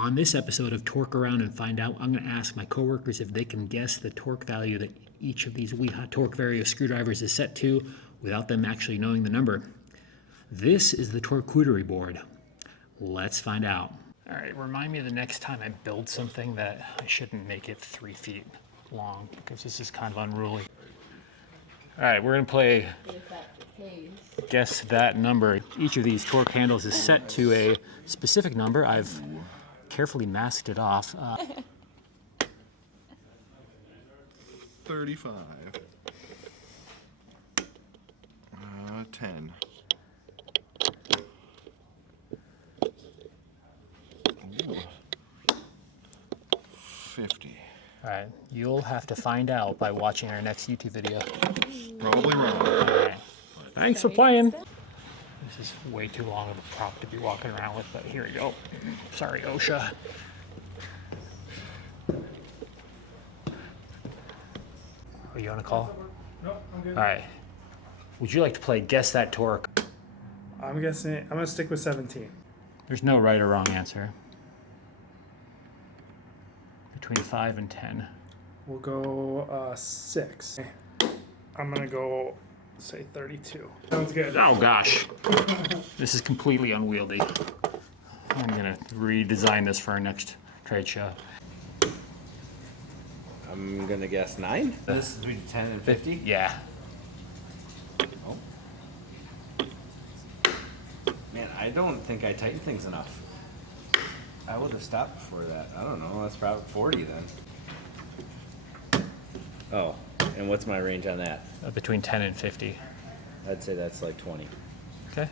On this episode of Torque Around and Find Out, I'm going to ask my coworkers if they can guess the torque value that each of these Wiha TorqueVario screwdrivers is set to without them actually knowing the number. This is the Torqueterie Board. Let's find out. All right, remind me the next time I build something that I shouldn't make it 3 feet long because this is kind of unruly. All right, we're going to play Guess That Number. Each of these torque handles is set to a specific number. I've carefully masked it off. 35. 10. Ooh. 50. All right, you'll have to find out by watching our next YouTube video. Probably wrong. All right. Thanks for playing. This is way too long of a prop to be walking around with, but here we go. Sorry, OSHA. Are you on a call? Nope, I'm good. All right. Would you like to play Guess That Torque? I'm guessing, I'm gonna stick with 17. There's no right or wrong answer. Between 5 and 10. We'll go 6. I'm gonna go say 32. Sounds good. Oh gosh. This is completely unwieldy. I'm gonna redesign this for our next trade show. I'm gonna guess 9. This is between 10 and 50? Yeah. Oh. Man, I don't think I tightened things enough. I would have stopped before that. I don't know, that's probably 40 then. Oh, and what's my range on that? Between 10 and 50. I'd say that's like 20. Okay.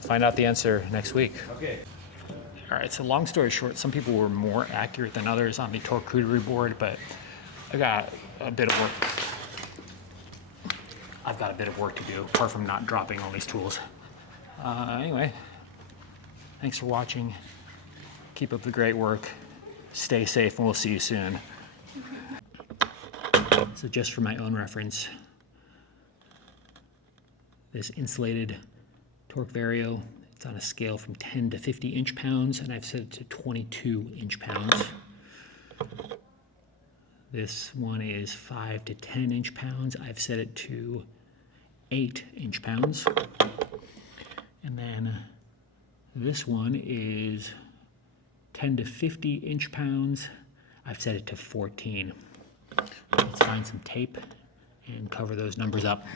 Find out the answer next week. Okay. All right, so long story short, some people were more accurate than others on the Torqueterie board, but I've got a bit of work to do, apart from not dropping all these tools. Anyway, thanks for watching. Keep up the great work. Stay safe, and we'll see you soon. So just for my own reference, this insulated TorqueVario, it's on a scale from 10 to 50 inch-pounds, and I've set it to 22 inch-pounds. This one is 5 to 10 inch-pounds. I've set it to 8 inch-pounds. And then this one is 10 to 50 inch-pounds. I've set it to 14. Let's find some tape and cover those numbers up.